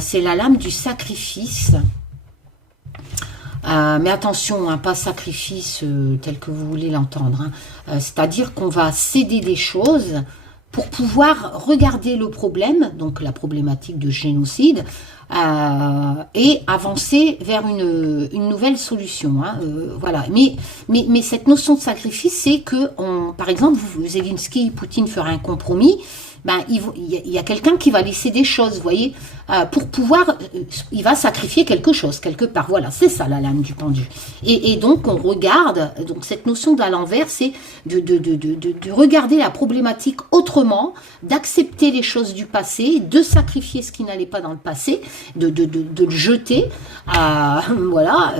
c'est la lame du sacrifice. Mais attention, hein, pas sacrifice tel que vous voulez l'entendre. Hein. C'est-à-dire qu'on va céder des choses pour pouvoir regarder le problème, donc la problématique de génocide, et avancer vers une nouvelle solution. Hein, voilà. Mais cette notion de sacrifice, c'est que, par exemple, Zelensky et Poutine feraient un compromis. Ben, il y a quelqu'un qui va laisser des choses, vous voyez, pour pouvoir, il va sacrifier quelque chose, quelque part. Voilà, c'est ça la lame du pendu. Et donc, on regarde, donc cette notion d'à l'envers, c'est de regarder la problématique autrement, d'accepter les choses du passé, de sacrifier ce qui n'allait pas dans le passé, de le jeter. Voilà,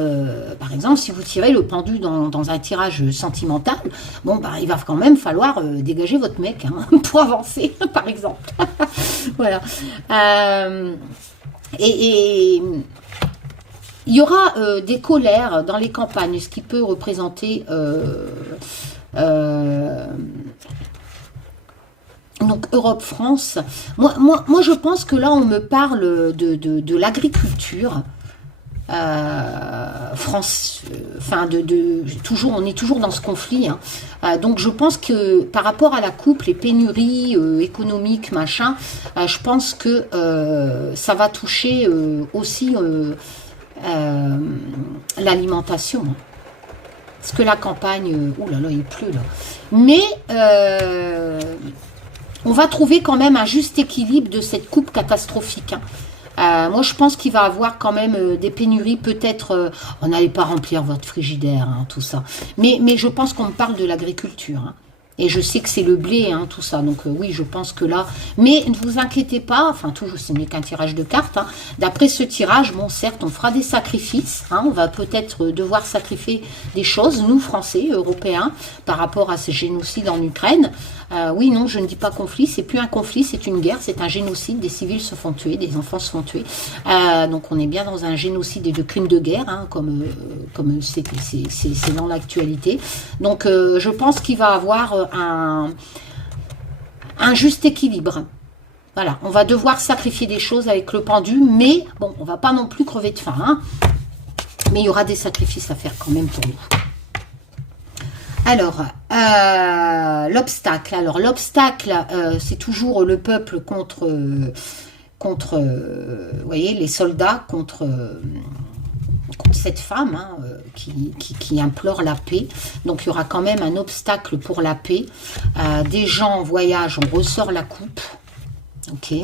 par exemple, si vous tirez le pendu dans un tirage sentimental, bon, ben, il va quand même falloir dégager votre mec hein, pour avancer. Par exemple. Voilà. Et il y aura des colères dans les campagnes, ce qui peut représenter donc Europe-France. Moi, je pense que là, on me parle de l'agriculture. France, enfin toujours, on est toujours dans ce conflit. Hein. Donc je pense que par rapport à la coupe, les pénuries économiques, machin, je pense que ça va toucher aussi l'alimentation. Hein. Parce que la campagne, oh là là, il pleut là. Mais on va trouver quand même un juste équilibre de cette coupe catastrophique. Hein. Moi, je pense qu'il va avoir quand même des pénuries, peut-être, on n'allait pas remplir votre frigidaire, hein, tout ça. Mais je pense qu'on me parle de l'agriculture. Hein. Et je sais que c'est le blé, hein, tout ça. Donc oui, je pense que là... Mais ne vous inquiétez pas, enfin, toujours, ce n'est qu'un tirage de cartes. Hein. D'après ce tirage, bon, certes, on fera des sacrifices. Hein, on va peut-être devoir sacrifier des choses, nous, Français, Européens, par rapport à ce génocide en Ukraine. Oui, non, je ne dis pas conflit, c'est plus un conflit, c'est une guerre, c'est un génocide, des civils se font tuer, des enfants se font tuer. Donc on est bien dans un génocide et de crimes de guerre, hein, comme c'est dans l'actualité. Donc je pense qu'il va avoir un juste équilibre. Voilà, on va devoir sacrifier des choses avec le pendu, mais bon, on va pas non plus crever de faim. Hein, mais il y aura des sacrifices à faire quand même pour nous. Alors, l'obstacle. Alors, l'obstacle, c'est toujours le peuple contre vous voyez, les soldats contre cette femme hein, qui implore la paix. Donc, il y aura quand même un obstacle pour la paix. Des gens en voyage, on ressort la coupe. Ok.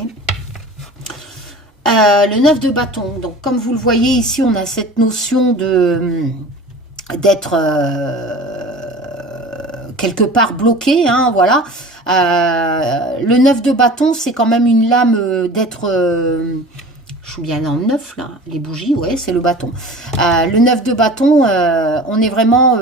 Le 9 de bâton. Donc, comme vous le voyez ici, on a cette notion d'être quelque part bloqué, hein, voilà. Le 9 de bâton, c'est quand même une lame d'être... je suis bien dans le 9, là, les bougies, ouais, c'est le bâton. Le 9 de bâton, on est vraiment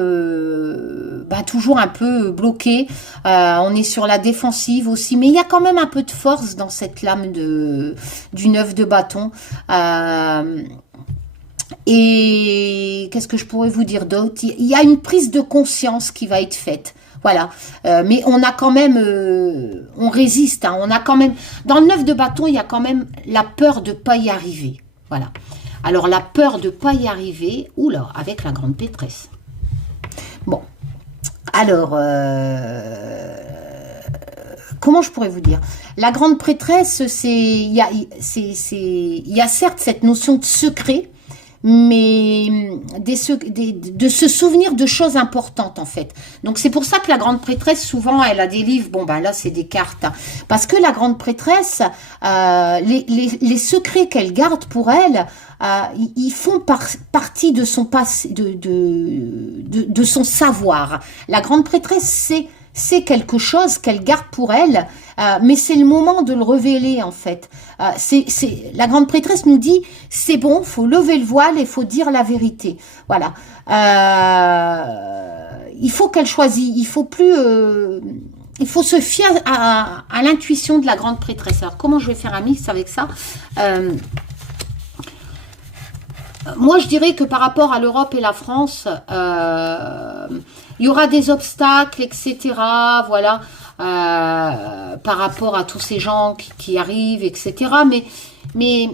toujours un peu bloqué. On est sur la défensive aussi, mais il y a quand même un peu de force dans cette lame du 9 de bâton. Et qu'est-ce que je pourrais vous dire d'autre? Il y a une prise de conscience qui va être faite. Voilà, mais on a quand même, on résiste, hein, on a quand même, dans le 9 de bâton, il y a quand même la peur de ne pas y arriver. Voilà, alors la peur de ne pas y arriver, oula, avec la grande pétresse. Bon, alors, comment je pourrais vous dire? La grande prêtresse, il y a certes cette notion de secret, mais de se souvenir de choses importantes en fait. Donc c'est pour ça que la grande prêtresse, souvent, elle a des livres, bon ben là c'est des cartes, hein. Parce que la grande prêtresse, les secrets qu'elle garde pour elle, ils font partie de son passé, de son savoir. La grande prêtresse, c'est quelque chose qu'elle garde pour elle, mais c'est le moment de le révéler en fait. La grande prêtresse nous dit, c'est bon, faut lever le voile et faut dire la vérité. Voilà. Il faut qu'elle choisisse, il faut se fier à l'intuition de la grande prêtresse. Alors comment je vais faire un mix avec ça? Moi, je dirais que par rapport à l'Europe et la France, il y aura des obstacles, etc. Voilà, par rapport à tous ces gens qui arrivent, etc. Mais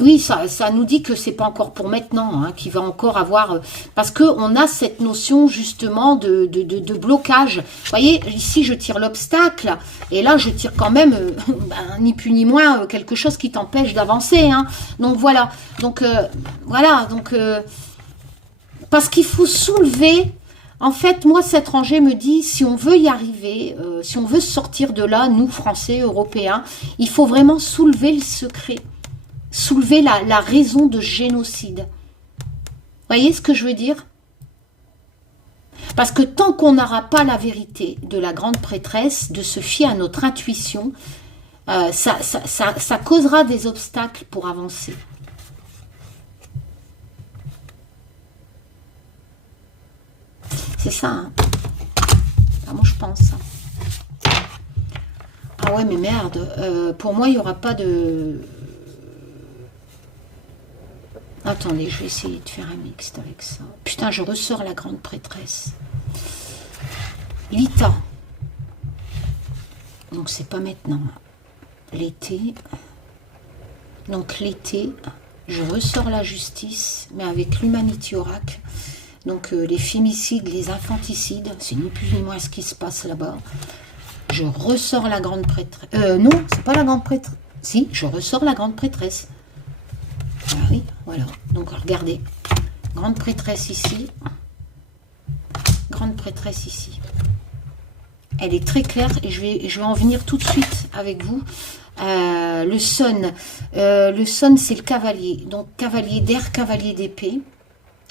oui, ça nous dit que c'est pas encore pour maintenant, hein, qu'il va encore avoir... parce qu'on a cette notion justement de blocage. Vous voyez, ici je tire l'obstacle, et là je tire quand même, ni plus ni moins, quelque chose qui t'empêche d'avancer. Hein. Donc voilà, parce qu'il faut soulever... En fait, moi, cet rangé me dit, si on veut y arriver, si on veut sortir de là, nous, Français, Européens, il faut vraiment soulever le secret. Soulever la raison de génocide. Vous voyez ce que je veux dire? Parce que tant qu'on n'aura pas la vérité de la grande prêtresse, de se fier à notre intuition, ça causera des obstacles pour avancer. C'est ça, hein. Enfin, moi je pense. Ah ouais, mais merde. Pour moi, il n'y aura pas de... Attendez, je vais essayer de faire un mixte avec ça. Putain, je ressors la grande prêtresse. Lita. Donc, c'est pas maintenant. L'été. Donc, l'été, je ressors la justice, mais avec l'Humanity Oracle. Donc, les fémicides, les infanticides, c'est ni plus ni moins ce qui se passe là-bas. Je ressors la grande prêtresse. Non, c'est pas la grande prêtresse. Si, je ressors la grande prêtresse. Ah oui, voilà. Donc, regardez. Grande prêtresse ici. Grande prêtresse ici. Elle est très claire et je vais en venir tout de suite avec vous. Le Sun. Le Sun, c'est le cavalier. Donc, cavalier d'air, cavalier d'épée,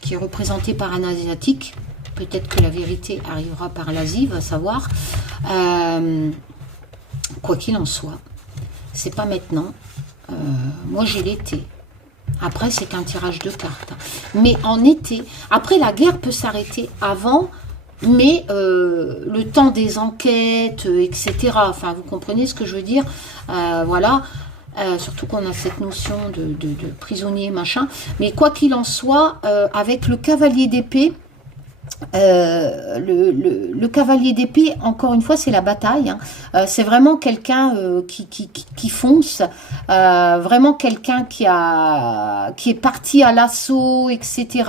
qui est représenté par un asiatique. Peut-être que la vérité arrivera par l'Asie, va savoir. Quoi qu'il en soit, c'est pas maintenant. Moi, j'ai l'été. Après, c'est un tirage de cartes. Mais en été, après, la guerre peut s'arrêter avant, mais le temps des enquêtes, etc. Enfin, vous comprenez ce que je veux dire? Voilà. Surtout qu'on a cette notion de prisonnier, machin. Mais quoi qu'il en soit, avec le cavalier d'épée, le cavalier d'épée, encore une fois, c'est la bataille. Hein. C'est vraiment quelqu'un qui fonce, vraiment quelqu'un qui est parti à l'assaut, etc.,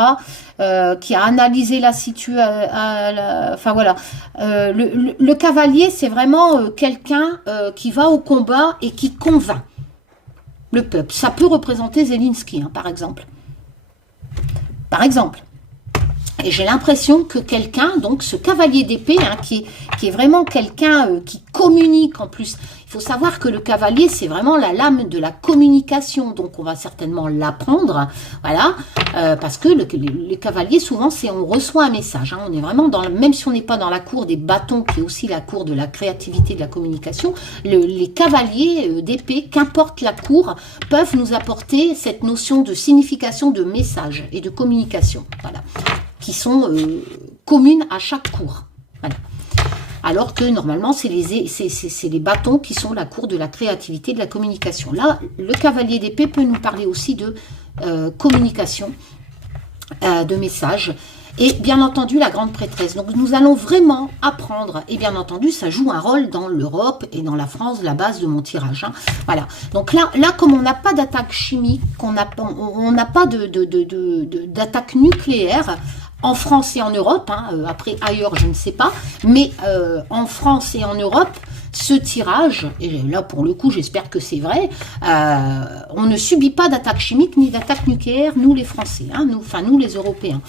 qui a analysé la situation. Enfin voilà. Le cavalier, c'est vraiment quelqu'un qui va au combat et qui convainc le peuple. Ça peut représenter Zelensky, hein, par exemple. Par exemple. Et j'ai l'impression que quelqu'un, donc ce cavalier d'épée, hein, qui est vraiment quelqu'un qui communique en plus. Il faut savoir que le cavalier, c'est vraiment la lame de la communication. Donc, on va certainement l'apprendre. Voilà. Parce que les cavaliers, souvent, on reçoit un message. Hein, on est vraiment dans... Même si on n'est pas dans la cour des bâtons, qui est aussi la cour de la créativité, de la communication, les cavaliers d'épée, qu'importe la cour, peuvent nous apporter cette notion de signification de message et de communication. Voilà. Qui sont communes à chaque cour. Voilà. Alors que normalement, c'est les bâtons qui sont la cour de la créativité, de la communication. Là, le cavalier d'épée peut nous parler aussi de communication, de messages. Et bien entendu, la grande prêtresse. Donc, nous allons vraiment apprendre. Et bien entendu, ça joue un rôle dans l'Europe et dans la France, la base de mon tirage. Hein. Voilà. Donc là, comme on n'a pas d'attaque chimique, on n'a pas d'attaque nucléaire, en France et en Europe, hein, après ailleurs je ne sais pas, mais en France et en Europe, ce tirage, et là pour le coup j'espère que c'est vrai, on ne subit pas d'attaque chimique ni d'attaque nucléaire, nous les Français, hein, nous les Européens.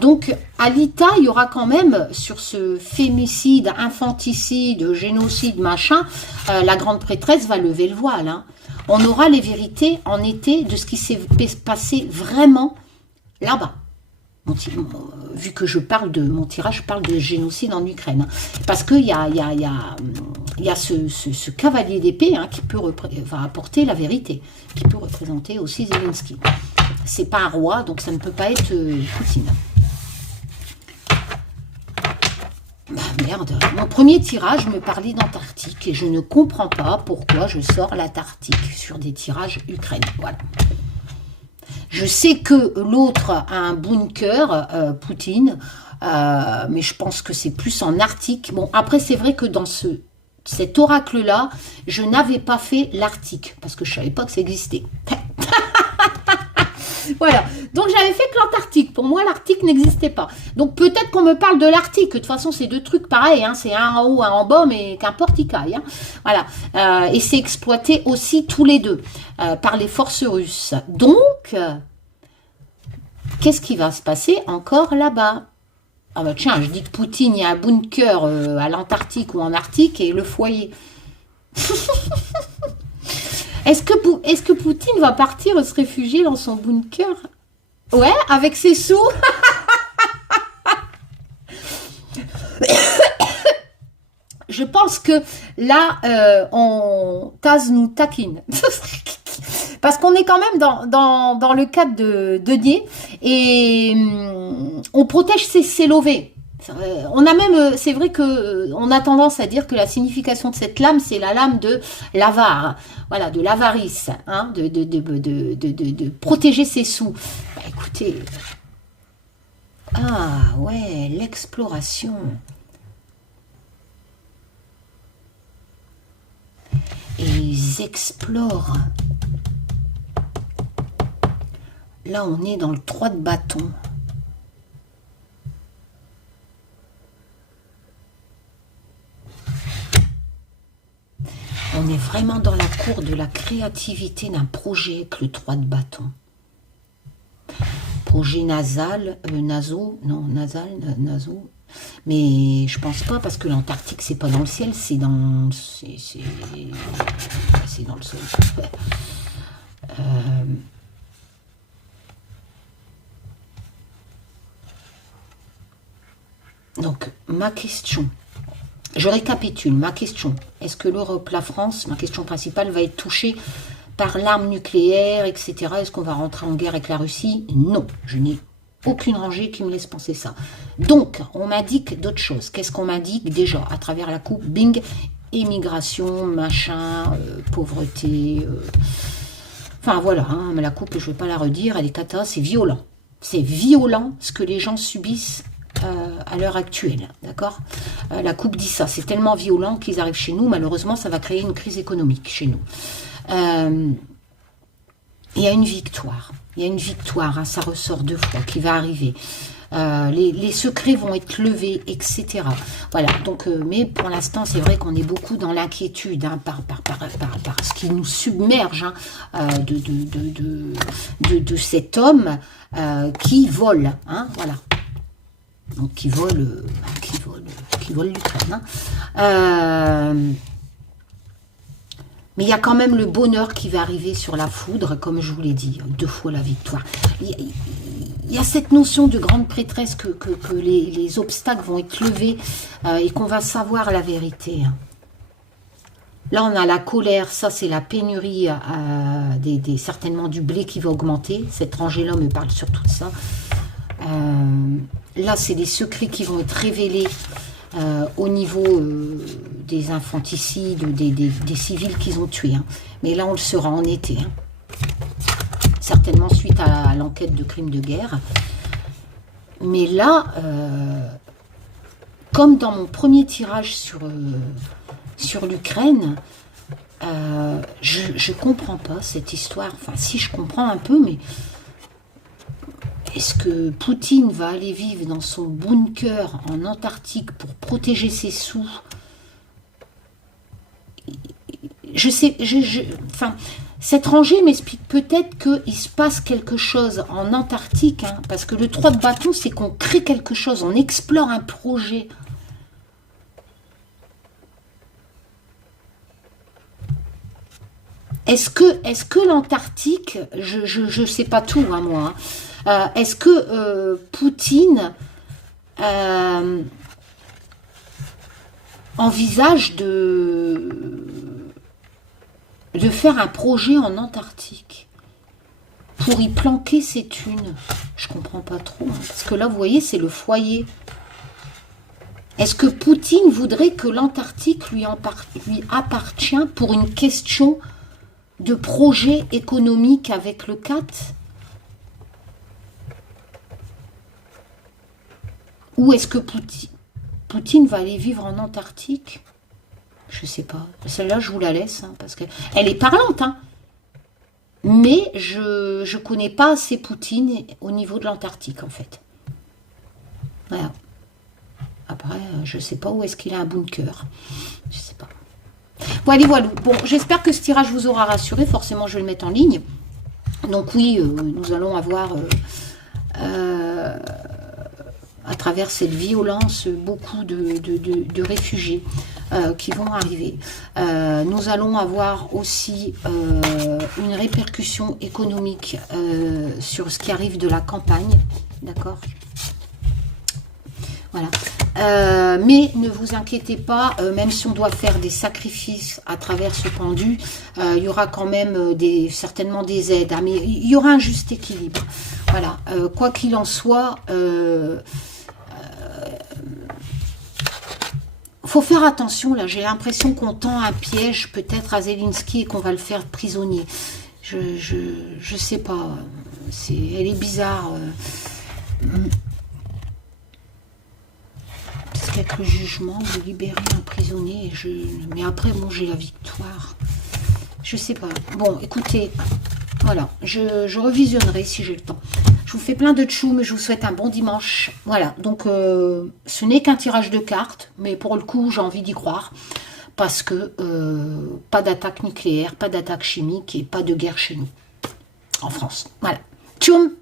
Donc à l'ITA, il y aura quand même sur ce fémicide, infanticide, génocide, machin, la grande prêtresse va lever le voile. Hein. On aura les vérités en été de ce qui s'est passé vraiment là-bas. Vu que je parle de mon tirage, je parle de génocide en Ukraine. Parce qu'il y a ce cavalier d'épée hein, qui va apporter la vérité, qui peut représenter aussi Zelensky. C'est pas un roi, donc ça ne peut pas être Poutine. Bah merde, mon premier tirage me parlait d'Antarctique et je ne comprends pas pourquoi je sors l'Antarctique sur des tirages Ukraine. Voilà. Je sais que l'autre a un bunker, Poutine, mais je pense que c'est plus en Arctique. Bon, après, c'est vrai que dans cet oracle-là, je n'avais pas fait l'Arctique, parce que je ne savais pas que ça existait. Voilà, donc j'avais fait que l'Antarctique. Pour moi, l'Arctique n'existait pas. Donc peut-être qu'on me parle de l'Arctique. De toute façon, c'est deux trucs pareils. Hein. C'est un en haut, un en bas, mais qu'importe, il caille. Hein. Voilà. Et c'est exploité aussi tous les deux par les forces russes. Donc, qu'est-ce qui va se passer encore là-bas? Ah bah tiens, je dis que Poutine, il y a un bunker à l'Antarctique ou en Arctique et le foyer. Est-ce que Poutine va partir se réfugier dans son bunker? Ouais, avec ses sous. Je pense que là, Taz nous taquine. Parce qu'on est quand même dans le cadre de denier et on protège ses lovés. On a même, c'est vrai que on a tendance à dire que la signification de cette lame, c'est la lame de l'avare, voilà, de l'avarice, hein, de protéger ses sous. Bah, écoutez, ah ouais, l'exploration. Et ils explorent. Là, on est dans le 3 de bâton. On est vraiment dans la cour de la créativité d'un projet avec le 3 de bâton. Projet nasal, naso, mais je pense pas parce que l'Antarctique c'est pas dans le ciel, c'est dans, c'est dans le sol. Donc ma question. Je récapitule, ma question, est-ce que l'Europe, la France, ma question principale, va être touchée par l'arme nucléaire, etc. Est-ce qu'on va rentrer en guerre avec la Russie? Non, je n'ai aucune rangée qui me laisse penser ça. Donc, on m'indique d'autres choses. Qu'est-ce qu'on m'indique déjà à travers la coupe? Bing, émigration, machin, pauvreté. Enfin voilà, hein, la coupe, je ne vais pas la redire, elle est cata, c'est violent. C'est violent ce que les gens subissent à l'heure actuelle, d'accord? La coupe dit ça, c'est tellement violent qu'ils arrivent chez nous, malheureusement ça va créer une crise économique chez nous. Il y a une victoire, hein, ça ressort 2 fois, qui va arriver. Les secrets vont être levés, etc. Voilà, donc, mais pour l'instant, c'est vrai qu'on est beaucoup dans l'inquiétude hein, par ce qui nous submerge hein, de cet homme qui vole, hein, voilà. Donc qui vole l'Ukraine. Hein. Mais il y a quand même le bonheur qui va arriver sur la foudre, comme je vous l'ai dit, 2 fois la victoire. Il y a cette notion de grande prêtresse que les obstacles vont être levés et qu'on va savoir la vérité. Hein. Là, on a la colère, ça c'est la pénurie, certainement du blé qui va augmenter. Cette rangée-là me parle surtout de ça. Là, c'est des secrets qui vont être révélés au niveau des infanticides, des civils qu'ils ont tués. Hein. Mais là, on le saura en été. Hein. Certainement suite à l'enquête de crimes de guerre. Mais là, comme dans mon premier tirage sur l'Ukraine, je comprends pas cette histoire. Enfin, si, je comprends un peu, mais Est-ce que Poutine va aller vivre dans son bunker en Antarctique pour protéger ses sous? Je sais, enfin, cette rangée m'explique peut-être qu'il se passe quelque chose en Antarctique, hein, parce que le 3 de bâton, c'est qu'on crée quelque chose, on explore un projet. Est-ce que l'Antarctique, je sais pas tout, hein, moi, hein, est-ce que Poutine envisage de faire un projet en Antarctique pour y planquer ses thunes? Je comprends pas trop, hein, parce que là, vous voyez, c'est le foyer. Est-ce que Poutine voudrait que l'Antarctique lui appartient pour une question de projet économique avec le 4? Ou est-ce que Poutine va aller vivre en Antarctique? Je sais pas. Celle-là, je vous la laisse, hein, parce qu'elle est parlante, hein. Mais je connais pas assez Poutine au niveau de l'Antarctique, en fait. Voilà. Après, je sais pas où est-ce qu'il a un bunker. Je sais pas. Voilà, voilà. Bon, j'espère que ce tirage vous aura rassuré. Forcément, je vais le mettre en ligne. Donc oui, nous allons avoir, à travers cette violence, beaucoup de réfugiés qui vont arriver. Nous allons avoir aussi une répercussion économique sur ce qui arrive de la campagne. D'accord ? Voilà. Mais ne vous inquiétez pas, même si on doit faire des sacrifices à travers ce pendu, il y aura quand même certainement des aides, hein, mais il y aura un juste équilibre. Voilà. Quoi qu'il en soit, faut faire attention. Là, j'ai l'impression qu'on tend un piège peut-être à Zelensky et qu'on va le faire prisonnier. Je sais pas. Elle est bizarre. Avec le jugement de libérer un prisonnier, mais après, bon, j'ai la victoire. Je sais pas. Bon, écoutez, voilà, je revisionnerai si j'ai le temps. Je vous fais plein de tchou, mais je vous souhaite un bon dimanche. Voilà, donc ce n'est qu'un tirage de cartes, mais pour le coup, j'ai envie d'y croire, parce que pas d'attaque nucléaire, pas d'attaque chimique et pas de guerre chez nous, en France. Voilà. Tchoum!